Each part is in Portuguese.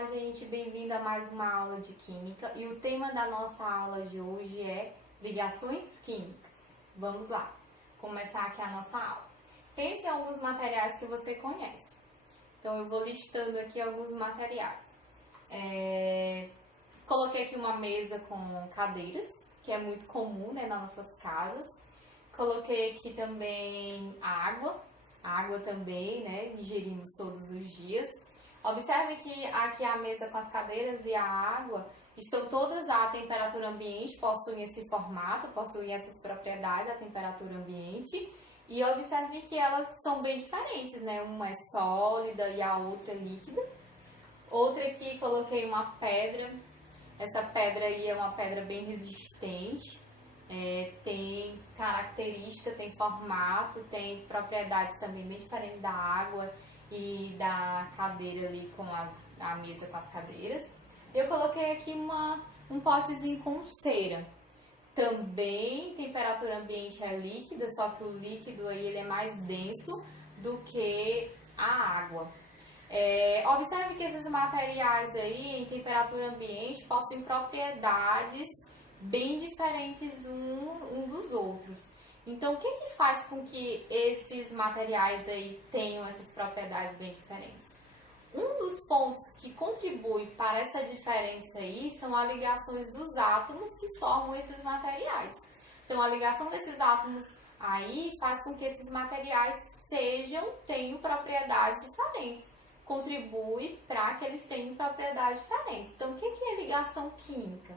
Olá, gente, bem-vindo a mais uma aula de Química e o tema da nossa aula de hoje é ligações químicas. Vamos lá, começar aqui a nossa aula. Pense em alguns materiais que você conhece. Então, eu vou listando aqui alguns materiais. Coloquei aqui uma mesa com cadeiras, que é muito comum, né, nas nossas casas. Coloquei aqui também a água também, né, ingerimos todos os dias. Observe que aqui a mesa com as cadeiras e a água estão todas à temperatura ambiente, possuem esse formato, possuem essas propriedades da temperatura ambiente. E observe que elas são bem diferentes, né? Uma é sólida e a outra é líquida. Outra aqui coloquei uma pedra. Essa pedra aí é uma pedra bem resistente. Tem característica, tem formato, tem propriedades também bem diferentes da água e da cadeira ali com a mesa com as cadeiras. Eu coloquei aqui um potezinho com cera. Também temperatura ambiente é líquida, só que o líquido aí ele é mais denso do que a água. Observe que esses materiais aí em temperatura ambiente possuem propriedades bem diferentes um dos outros. Então, o que faz com que esses materiais aí tenham essas propriedades bem diferentes? Um dos pontos que contribui para essa diferença aí são as ligações dos átomos que formam esses materiais. Então, a ligação desses átomos aí faz com que esses materiais tenham propriedades diferentes. Contribui para que eles tenham propriedades diferentes. Então, o que é ligação química?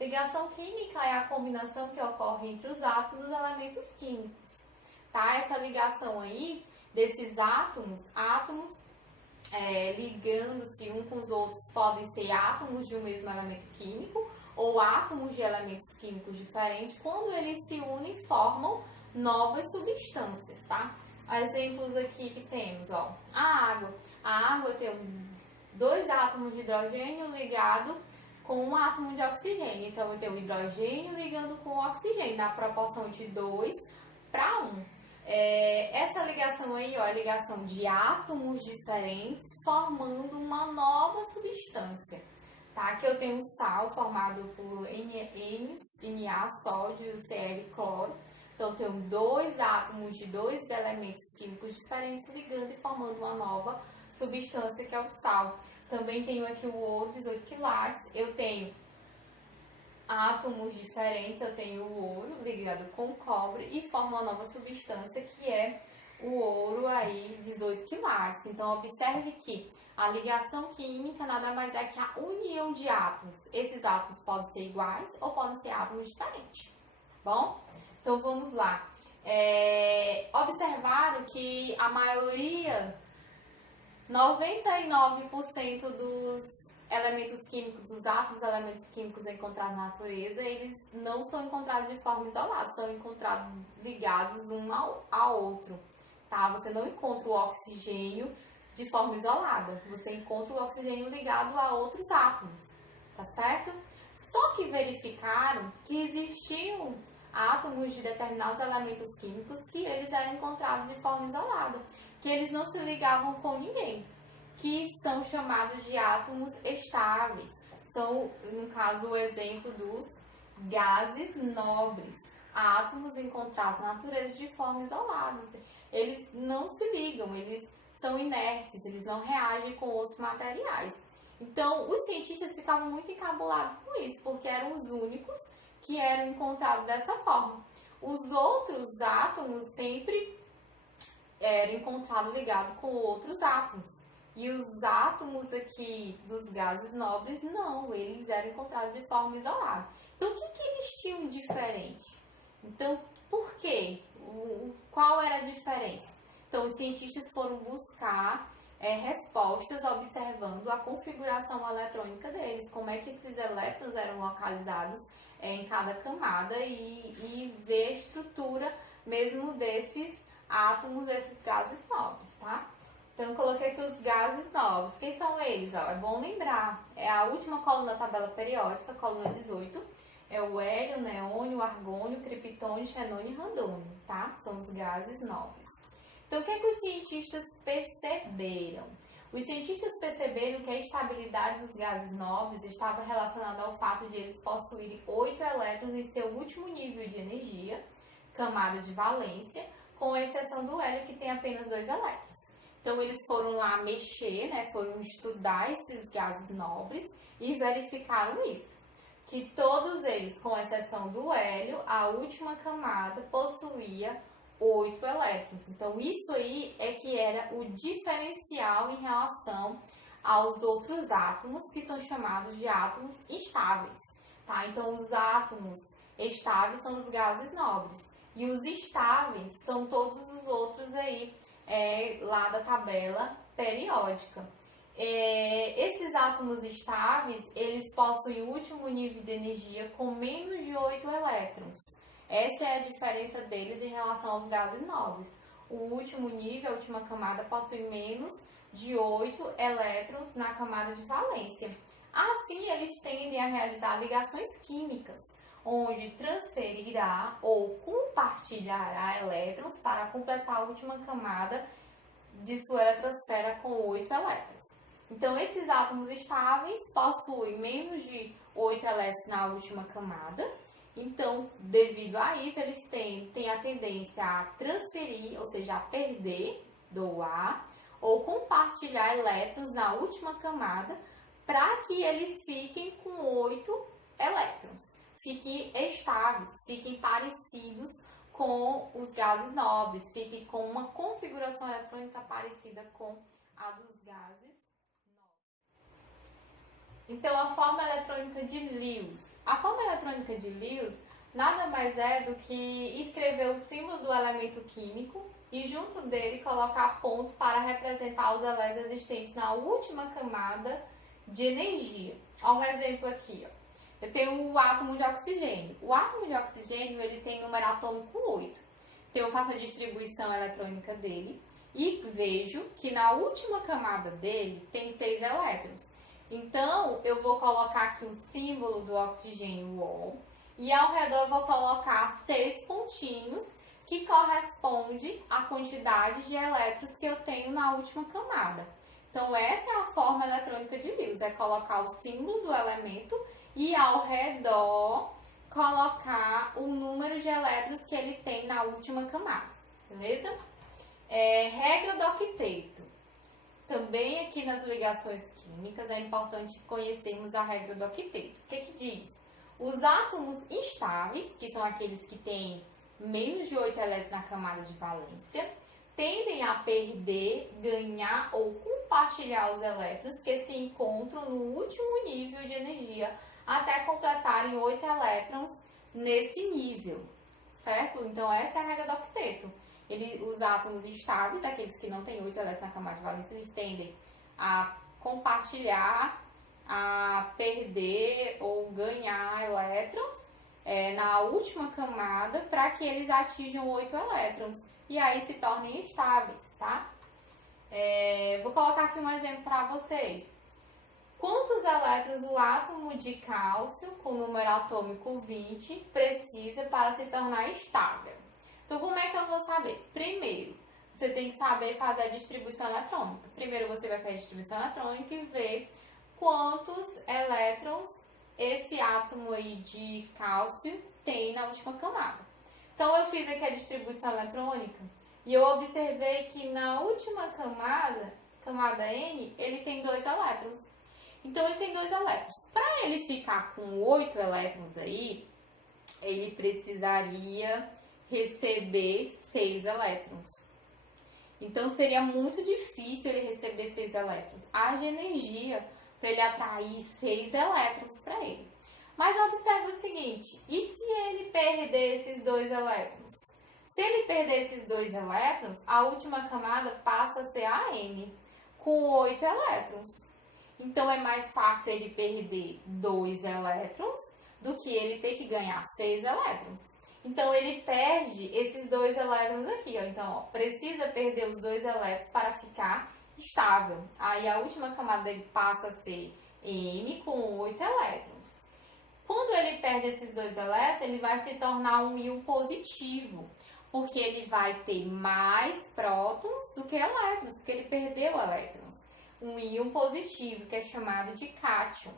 Ligação química é a combinação que ocorre entre os átomos dos elementos químicos. Tá? Essa ligação aí desses átomos ligando-se um com os outros podem ser átomos de um mesmo elemento químico ou átomos de elementos químicos diferentes. Quando eles se unem, formam novas substâncias, tá? Exemplos aqui que temos, ó, a água. A água tem dois átomos de hidrogênio ligado com um átomo de oxigênio. Então, eu tenho o hidrogênio ligando com o oxigênio, na proporção de 2 para 1. Essa ligação aí, ó, é a ligação de átomos diferentes formando uma nova substância. Tá? Aqui eu tenho o sal formado por Na, sódio, e o Cl, cloro. Então, eu tenho dois átomos de dois elementos químicos diferentes ligando e formando uma nova substância que é o sal. Também tenho aqui o ouro, 18 quilates. Eu tenho átomos diferentes, eu tenho o ouro ligado com o cobre e forma uma nova substância que é o ouro aí, 18 quilates. Então, observe que a ligação química nada mais é que a união de átomos. Esses átomos podem ser iguais ou podem ser átomos diferentes, tá bom? Então, vamos lá. Observaram que a maioria, 99% dos elementos químicos, dos átomos elementos químicos encontrados na natureza, eles não são encontrados de forma isolada, são encontrados ligados um ao outro, tá? Você não encontra o oxigênio de forma isolada, você encontra o oxigênio ligado a outros átomos, tá certo? Só que verificaram que existiam átomos de determinados elementos químicos que eles eram encontrados de forma isolada, que eles não se ligavam com ninguém, que são chamados de átomos estáveis. São, no caso, o exemplo dos gases nobres, átomos encontrados na natureza de forma isolada. Eles não se ligam, eles são inertes, eles não reagem com outros materiais. Então, os cientistas ficavam muito encabulados com isso, porque eram os únicos que eram encontrados dessa forma. Os outros átomos sempre eram encontrados ligados com outros átomos. E os átomos aqui dos gases nobres, não, eles eram encontrados de forma isolada. Então, o que eles tinham diferente? Então, por quê? Qual era a diferença? Então, os cientistas foram buscar respostas observando a configuração eletrônica deles, como é que esses elétrons eram localizados em cada camada e ver a estrutura mesmo desses átomos, desses gases nobres, tá? Então, eu coloquei aqui os gases nobres. Quem são eles? Ó, é bom lembrar. É a última coluna da tabela periódica, coluna 18. É o hélio, neônio, argônio, criptônio, xenônio e radônio, tá? São os gases nobres. Então, o que os cientistas perceberam? Os cientistas perceberam que a estabilidade dos gases nobres estava relacionada ao fato de eles possuírem 8 elétrons em seu último nível de energia, camada de valência, com exceção do hélio, que tem apenas 2 elétrons. Então, eles foram lá mexer, né, foram estudar esses gases nobres e verificaram isso, que todos eles, com exceção do hélio, a última camada possuía 8 elétrons. Então, isso aí é que era o diferencial em relação aos outros átomos, que são chamados de átomos estáveis, tá? Então, os átomos estáveis são os gases nobres e os estáveis são todos os outros aí lá da tabela periódica. Esses átomos estáveis, eles possuem o último nível de energia com menos de 8 elétrons. Essa é a diferença deles em relação aos gases nobres. O último nível, a última camada, possui menos de 8 elétrons na camada de valência. Assim, eles tendem a realizar ligações químicas, onde transferirá ou compartilhará elétrons para completar a última camada de sua eletrosfera com 8 elétrons. Então, esses átomos estáveis possuem menos de 8 elétrons na última camada. Então, devido a isso, eles têm a tendência a transferir, ou seja, a perder, doar, ou compartilhar elétrons na última camada para que eles fiquem com 8 elétrons. Fiquem estáveis, fiquem parecidos com os gases nobres, fiquem com uma configuração eletrônica parecida com a dos gases. Então, a forma eletrônica de Lewis. A forma eletrônica de Lewis nada mais é do que escrever o símbolo do elemento químico e junto dele colocar pontos para representar os elétrons existentes na última camada de energia. Olha um exemplo aqui, ó. Eu tenho o átomo de oxigênio. O átomo de oxigênio ele tem número atômico 8. Então, eu faço a distribuição eletrônica dele e vejo que na última camada dele tem 6 elétrons. Então, eu vou colocar aqui o símbolo do oxigênio O e ao redor eu vou colocar 6 pontinhos que corresponde à quantidade de elétrons que eu tenho na última camada. Então, essa é a forma eletrônica de Lewis, é colocar o símbolo do elemento e ao redor colocar o número de elétrons que ele tem na última camada, beleza? Regra do octeto. Também aqui nas ligações químicas é importante conhecermos a regra do octeto. O que diz? Os átomos instáveis, que são aqueles que têm menos de 8 elétrons na camada de valência, tendem a perder, ganhar ou compartilhar os elétrons que se encontram no último nível de energia até completarem 8 elétrons nesse nível, certo? Então, essa é a regra do octeto. Os átomos estáveis, aqueles que não têm 8 elétrons na camada de valência, eles tendem a compartilhar, a perder ou ganhar elétrons na última camada para que eles atinjam 8 elétrons e aí se tornem estáveis, tá? Vou colocar aqui um exemplo para vocês. Quantos elétrons o átomo de cálcio com número atômico 20 precisa para se tornar estável? Então, como é que eu vou saber? Primeiro, você tem que saber fazer a distribuição eletrônica. Primeiro, você vai fazer a distribuição eletrônica e ver quantos elétrons esse átomo aí de cálcio tem na última camada. Então, eu fiz aqui a distribuição eletrônica e eu observei que na última camada N, ele tem 2 elétrons. Então, ele tem 2 elétrons. Para ele ficar com 8 elétrons aí, ele precisaria receber 6 elétrons. Então, seria muito difícil ele receber 6 elétrons. Haja energia para ele atrair 6 elétrons para ele. Mas observe o seguinte, e se ele perder esses 2 elétrons? Se ele perder esses 2 elétrons, a última camada passa a ser a M, com 8 elétrons. Então, é mais fácil ele perder 2 elétrons do que ele ter que ganhar 6 elétrons. Então, ele perde esses 2 elétrons aqui, ó. Então, ó, precisa perder os 2 elétrons para ficar estável. Aí, a última camada dele passa a ser M com 8 elétrons. Quando ele perde esses 2 elétrons, ele vai se tornar um íon positivo, porque ele vai ter mais prótons do que elétrons, porque ele perdeu elétrons. um íon positivo, que é chamado de cátion.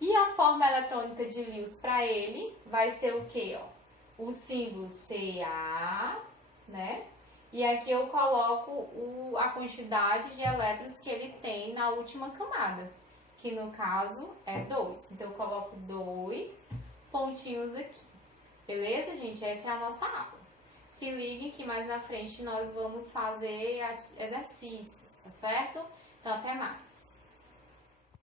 E a forma eletrônica de Lewis para ele vai ser o quê? Ó? O símbolo Ca, né? E aqui eu coloco a quantidade de elétrons que ele tem na última camada, que no caso é 2. Então eu coloco 2 pontinhos aqui. Beleza, gente? Essa é a nossa aula. Se ligue que mais na frente nós vamos fazer exercícios, tá certo? Então até mais.